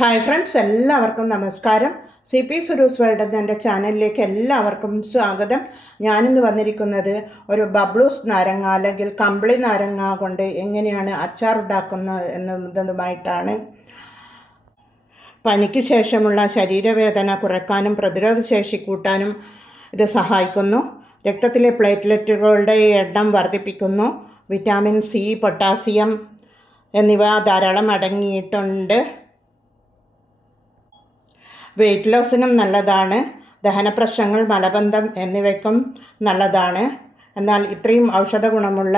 Hi friends എല്ലാവർക്കും നമസ്കാരം. C P സുരൂസ് world എന്ന എന്റെ ചാനലിലേക്ക് എല്ലാവർക്കും സ്വാഗതം. ഞാനിന്ന് വന്നിരിക്കുന്നത് ഒരു ബബ്ലൂസ് നാരങ്ങ അല്ലെങ്കിൽ കമ്പിളി നാരങ്ങ കൊണ്ട് എങ്ങനെയാണ് അച്ചാർ ഉണ്ടാക്കുന്നത് എന്നതുമായിട്ടാണ്. പനിക്ക് ശേഷമുള്ള ശരീരവേദന കുറയ്ക്കാനും പ്രതിരോധശേഷി കൂട്ടാനും ഇത് സഹായിക്കുന്നു. രക്തത്തിലെ പ്ലേറ്റ്ലെറ്റുകളുടെ എണ്ണം വർദ്ധിപ്പിക്കുന്നു. വിറ്റാമിൻ സി പൊട്ടാസ്യം എന്നിവ ധാരാളം അടങ്ങിയിട്ടുണ്ട്. വെയിറ്റ് ലോസിനും നല്ലതാണ്. ദഹന പ്രശ്നങ്ങൾ മലബന്ധം എന്നിവയ്ക്കും നല്ലതാണ്. എന്നാൽ ഇത്രയും ഔഷധ ഗുണമുള്ള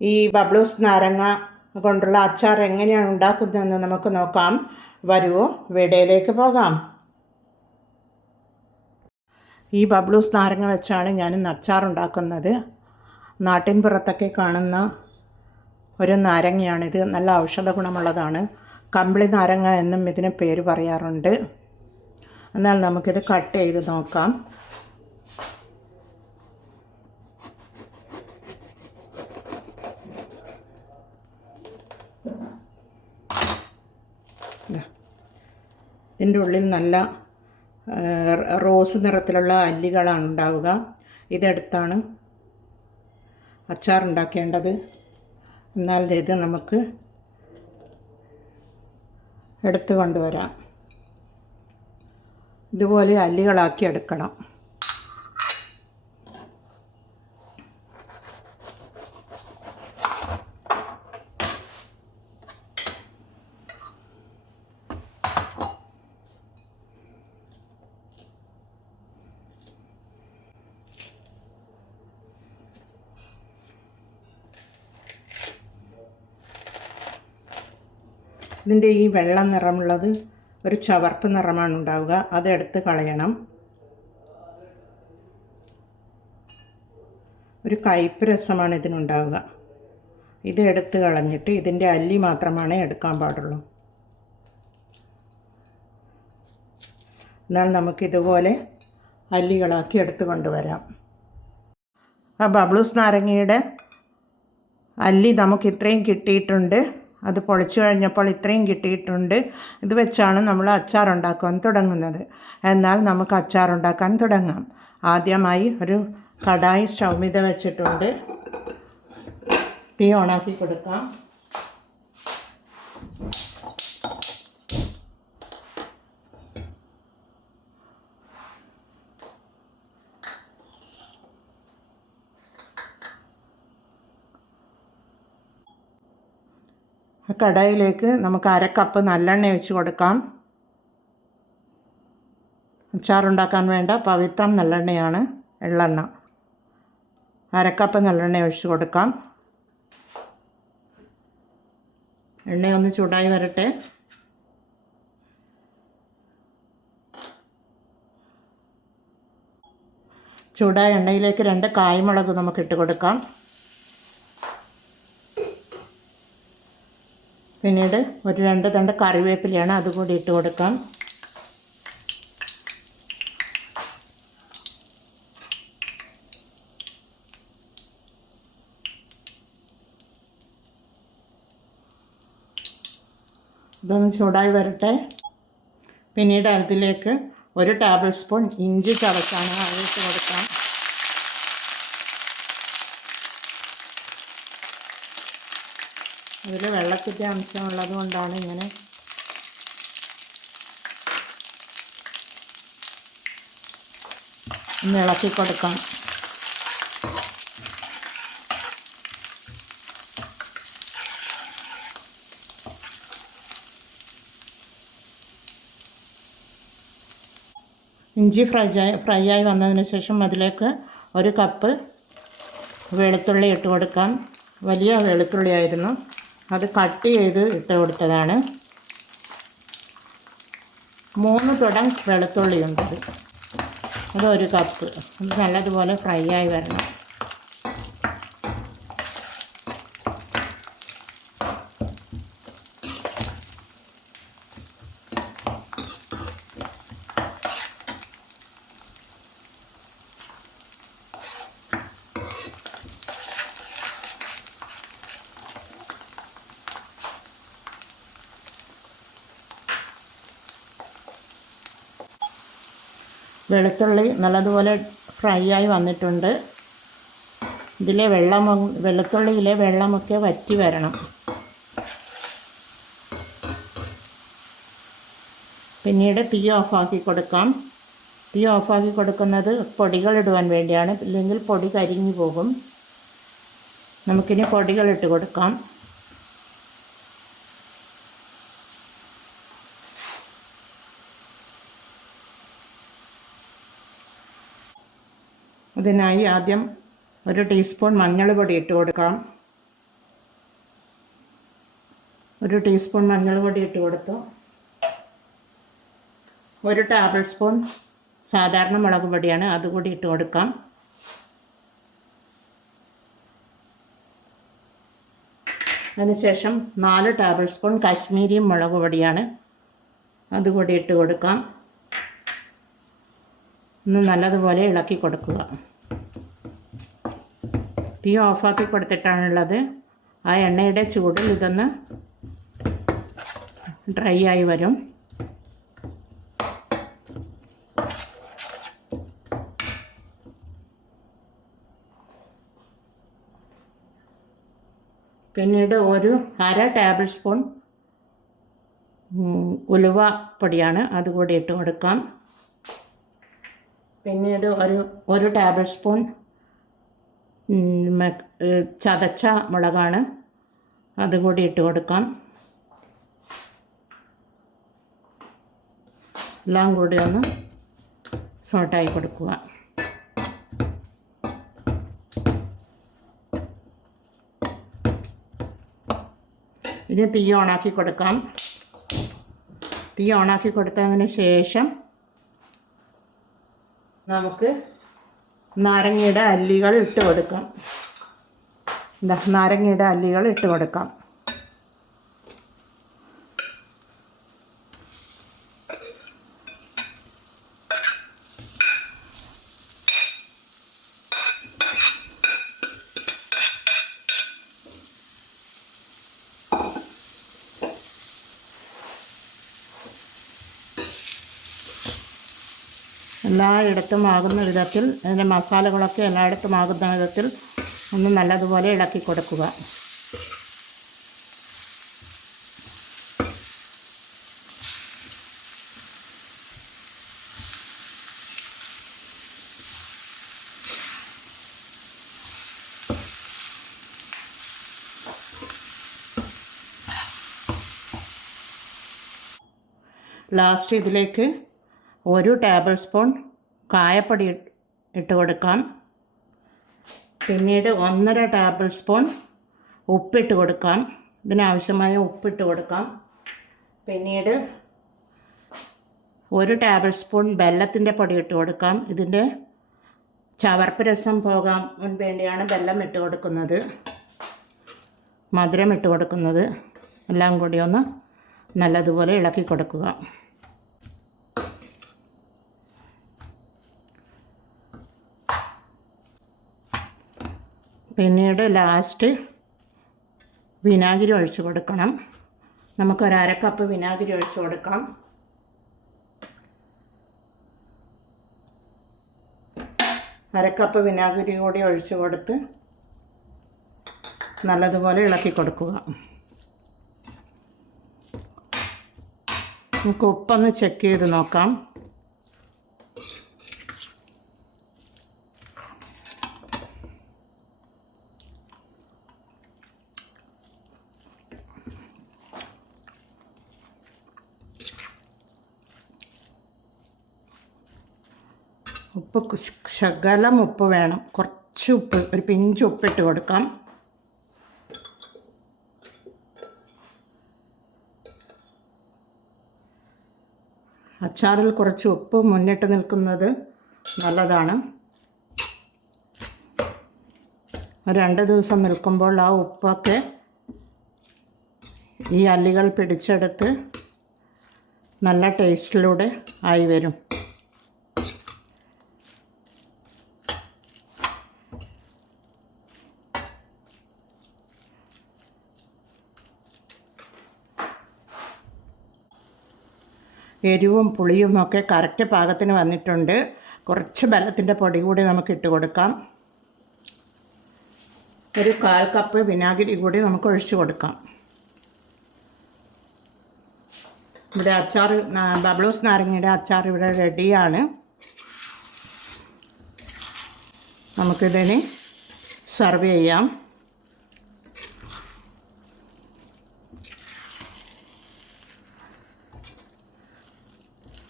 ഈ ബബ്ലൂസ് നാരങ്ങ കൊണ്ടുള്ള അച്ചാർ എങ്ങനെയാണ് ഉണ്ടാക്കുന്നതെന്ന് നമുക്ക് നോക്കാം. വരൂ വീടയിലേക്ക് പോകാം. ഈ ബബ്ലൂസ് നാരങ്ങ വെച്ചാണ് ഞാൻ ഇന്ന് അച്ചാർ ഉണ്ടാക്കുന്നത്. നാട്ടിൻപുറത്തൊക്കെ കാണുന്ന ഒരു നാരങ്ങയാണിത്. നല്ല ഔഷധ ഗുണമുള്ളതാണ്. കമ്പിളി നാരങ്ങ എന്നും ഇതിന് പേര് പറയാറുണ്ട്. എന്നാൽ നമുക്കിത് കട്ട് ചെയ്ത് നോക്കാം. ഇതിന്റെ ഉള്ളിൽ നല്ല റോസ് നിറത്തിലുള്ള അല്ലികളാണ് ഉണ്ടാവുക. ഇതെടുത്താണ് അച്ചാർ ഉണ്ടാക്കേണ്ടത് എന്നാൽ ഇത് നമുക്ക് എടുത്ത് കൊണ്ടുവരാം. ഇതുപോലെ അല്ലികളാക്കി എടുക്കണം. ഇതിന്റെ ഈ വെള്ള നിറമുള്ളത് ഒരു ചവർപ്പ് നിറമാണ് ഉണ്ടാവുക. അതെടുത്ത് കളയണം. ഒരു കയ്പ്പ് രസമാണ് ഇതിനുണ്ടാവുക. ഇത് എടുത്ത് കളഞ്ഞിട്ട് ഇതിന്റെ അല്ലി മാത്രമാണ് എടുക്കാൻ പാടുള്ളൂ. എന്നാൽ നമുക്കിതുപോലെ അല്ലികളാക്കി എടുത്ത് കൊണ്ടുവരാം. ആ ബബ്ലൂസ് നാരങ്ങയുടെ അല്ലി നമുക്ക് ഇത്രയും കിട്ടിയിട്ടുണ്ട്. അത് പൊളിച്ചു കഴിഞ്ഞപ്പോൾ ഇത്രയും കിട്ടിയിട്ടുണ്ട്. ഇത് വെച്ചാണ് നമ്മൾ അച്ചാർ ഉണ്ടാക്കാൻ തുടങ്ങുന്നത്. എന്നാൽ നമുക്ക് അച്ചാർ ഉണ്ടാക്കാൻ തുടങ്ങാം. ആദ്യമായി ഒരു കടായി സ്റ്റൗമിത വെച്ചിട്ടുണ്ട്. തീ ഓണാക്കി കൊടുക്കാം. കടായിലേക്ക് നമുക്ക് അരക്കപ്പ് കപ്പ് നല്ലെണ്ണ ഒഴിച്ച് കൊടുക്കാം. അച്ചാറുണ്ടാക്കാൻ വേണ്ട പവിത്രം നല്ലെണ്ണയാണ് എള്ളെണ്ണ. അരക്കപ്പ് നല്ലെണ്ണ ഒഴിച്ച് കൊടുക്കാം. എണ്ണ ഒന്ന് ചൂടായി വരട്ടെ. ചൂടായ എണ്ണയിലേക്ക് രണ്ട് കായ്മുളക് നമുക്ക് ഇട്ട് കൊടുക്കാം. പിന്നീട് ഒരു രണ്ട് തണ്ട് കറിവേപ്പിലയാണ് അതുകൂടി ഇട്ട് കൊടുക്കാം. ഇതൊന്ന് ചൂടായി വരട്ടെ. പിന്നീട് അതിലേക്ക് ഒരു ടേബിൾ സ്പൂൺ ഇഞ്ചി ചതച്ചാണ് അതിട്ട് കൊടുക്കാം. അതിൽ വെള്ളത്തിന്റെ അംശമുള്ളത് കൊണ്ടാണ് ഇങ്ങനെ ഒന്ന് ഇളക്കി കൊടുക്കാം ഇഞ്ചി ഫ്രൈ ഫ്രൈ ആയി വന്നതിന് ശേഷം അതിലേക്ക് ഒരു കപ്പ് വെളുത്തുള്ളി ഇട്ട് കൊടുക്കാം. വലിയ വെളുത്തുള്ളി ആയിരുന്നു. അത് കട്ട് ചെയ്ത് ഇട്ട് കൊടുത്തതാണ്. മൂന്ന് തുടം വെളുത്തുള്ളി ഉണ്ടത് ഒരു കപ്പ് നല്ലതുപോലെ ഫ്രൈ ആയി വരണം. വെളുത്തുള്ളി നല്ലതുപോലെ ഫ്രൈ ആയി വന്നിട്ടുണ്ട്. ഇതിലെ വെള്ളം വെളുത്തുള്ളിയിലെ വെള്ളമൊക്കെ വറ്റി വരണം. പിന്നീട് തീ ഓഫാക്കി കൊടുക്കാം. തീ ഓഫാക്കി കൊടുക്കുന്നത് പൊടികൾ ഇടുവാൻ വേണ്ടിയാണ്. ഇല്ലെങ്കിൽ പൊടി കരിഞ്ഞു പോകും. നമുക്കിനി പൊടികൾ ഇട്ട് കൊടുക്കാം. അതിനായി ആദ്യം ഒരു ടീസ്പൂൺ മഞ്ഞൾ പൊടി ഇട്ട് കൊടുക്കാം. ഒരു ടീസ്പൂൺ മഞ്ഞൾ പൊടി ഇട്ട് കൊടുത്തു. ഒരു ടേബിൾ സ്പൂൺ സാധാരണ മുളക് പൊടിയാണ് അതുകൂടി ഇട്ട് കൊടുക്കാം. അതിനുശേഷം നാല് ടേബിൾ സ്പൂൺ കാശ്മീരി മുളക് പൊടിയാണ് അതുകൂടി ഇട്ട് കൊടുക്കാം. ഒന്ന് നല്ലതുപോലെ ഇളക്കി കൊടുക്കുക. തീ ഓഫാക്കി കൊടുത്തിട്ടാണുള്ളത്. ആ എണ്ണയുടെ ചൂടിൽ ഇതൊന്ന് ഡ്രൈ ആയി വരും. പിന്നീട് ഒരു അര ടേബിൾ സ്പൂൺ ഉലുവ പൊടിയാണ് അതുകൂടി ഇട്ട് കൊടുക്കാം. പിന്നീട് ഒരു ഒരു ടേബിൾ സ്പൂൺ ചതച്ച മുളകാണ്. അതുകൂടി ഇട്ട് കൊടുക്കാം. എല്ലാം കൂടി ഒന്ന് സോട്ടായി കൊടുക്കുക. ഇനി തീ ഓണാക്കി കൊടുക്കാം. തീ ഓണാക്കി കൊടുത്തതിന് ശേഷം നമുക്ക് നാരങ്ങയുടെ അല്ലികൾ ഇട്ട് കൊടുക്കാം. എന്താ നാരങ്ങയുടെ അല്ലികൾ ഇട്ട് കൊടുക്കാം. എല്ലായിടത്തും ആകുന്ന വിധത്തിൽ അതിന്റെ മസാലകളൊക്കെ എല്ലായിടത്തും ആകുന്ന വിധത്തിൽ ഒന്ന് നല്ലതുപോലെ ഇളക്കി കൊടുക്കുക. ലാസ്റ്റ് ഇതിലേക്ക് ഒരു ടേബിൾ സ്പൂൺ കായപ്പൊടി ഇട്ട് കൊടുക്കാം. പിന്നീട് ഒന്നര ടേബിൾ സ്പൂൺ ഉപ്പിട്ട് കൊടുക്കാം. ഇതിനാവശ്യമായ ഉപ്പിട്ട് കൊടുക്കാം. പിന്നീട് ഒരു ടേബിൾ സ്പൂൺ വെല്ലത്തിന്റെ പൊടി ഇട്ട് കൊടുക്കാം. ഇതിന്റെ ചവർപ്പ് രസം പോകാൻ വേണ്ടിയാണ് വെല്ലം ഇട്ട് കൊടുക്കുന്നത്. മധുരം ഇട്ട് കൊടുക്കുന്നത്. എല്ലാം കൂടി ഒന്ന് നല്ലതുപോലെ ഇളക്കി കൊടുക്കുക. പിന്നീട് ലാസ്റ്റ് വിനാഗിരി ഒഴിച്ചു കൊടുക്കണം. നമുക്കൊരു അര കപ്പ് വിനാഗിരി ഒഴിച്ചു കൊടുക്കാം. അര കപ്പ് വിനാഗിരി കൂടി ഒഴിച്ചു കൊടുത്ത് നല്ലതുപോലെ ഇളക്കി കൊടുക്കുക. നമുക്ക് ഉപ്പൊന്ന് ചെക്ക് ചെയ്ത് നോക്കാം. ഉപ്പ് ശകലം ഉപ്പ് വേണം. കുറച്ച് ഉപ്പ് ഒരു പിഞ്ച് ഉപ്പിട്ട് കൊടുക്കാം. അച്ചാറിൽ കുറച്ച് ഉപ്പ് മുന്നിട്ട് നിൽക്കുന്നത് നല്ലതാണ്. രണ്ട് ദിവസം നിൽക്കുമ്പോൾ ആ ഉപ്പൊക്കെ ഈ അല്ലികൾ പിടിച്ചെടുത്ത് നല്ല ടേസ്റ്റിലൂടെ ആയി വരും. എരിവും പുളിയും ഒക്കെ കറക്റ്റ് പാകത്തിന് വന്നിട്ടുണ്ട്. കുറച്ച് ബലത്തിന്റെ പൊടി കൂടി നമുക്ക് ഇട്ട് കൊടുക്കാം. ഒരു കാൽ കപ്പ് വിനാഗിരി കൂടി നമുക്ക് ഒഴിച്ച് കൊടുക്കാം. ഇവിടെ അച്ചാർ ബബ്ലൂസ് നാരങ്ങയുടെ അച്ചാർ ഇവിടെ റെഡിയാണ്. നമുക്കിതിനെ സെർവ് ചെയ്യാം.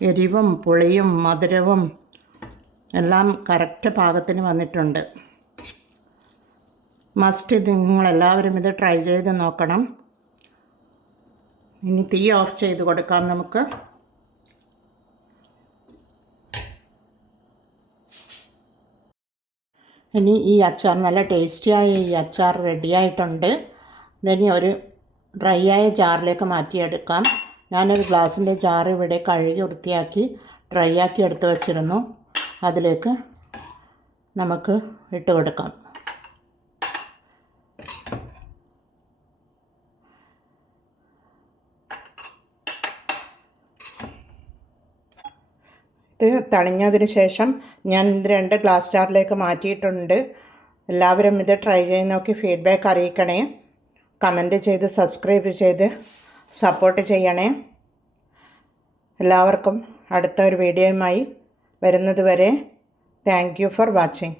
എരിവും പുളിയും മധുരവും എല്ലാം കറക്റ്റ് പാകത്തിന് വന്നിട്ടുണ്ട്. മസ്റ്റ് ഇത് നിങ്ങളെല്ലാവരും ഇത് ട്രൈ ചെയ്ത് നോക്കണം. ഇനി തീ ഓഫ് ചെയ്ത് കൊടുക്കാം നമുക്ക്. ഇനി ഈ അച്ചാർ നല്ല ടേസ്റ്റിയായ ഈ അച്ചാർ റെഡിയായിട്ടുണ്ട് ഇനി ഒരു ഡ്രൈ ആയ ജാറിലേക്ക് മാറ്റിയെടുക്കാം. ഞാനൊരു ഗ്ലാസിന്റെ ജാർ ഇവിടെ കഴുകി വൃത്തിയാക്കി ഡ്രൈ ആക്കി എടുത്ത് വച്ചിരുന്നു. അതിലേക്ക് നമുക്ക് ഇട്ട് കൊടുക്കാം. ഇത് തണിഞ്ഞതിന് ശേഷം ഞാൻ രണ്ട് ഗ്ലാസ് ജാറിലേക്ക് മാറ്റിയിട്ടുണ്ട്. എല്ലാവരും ഇത് ട്രൈ ചെയ്ത് നോക്കി ഫീഡ്ബാക്ക് അറിയിക്കണേ. കമന്റ് ചെയ്ത് സബ്സ്ക്രൈബ് ചെയ്ത് സപ്പോർട്ട് ചെയ്യണേ. എല്ലാവർക്കും അടുത്ത ഒരു വീഡിയോയുമായി വരുന്നത് വരെ താങ്ക് യു ഫോർ വാച്ചിങ്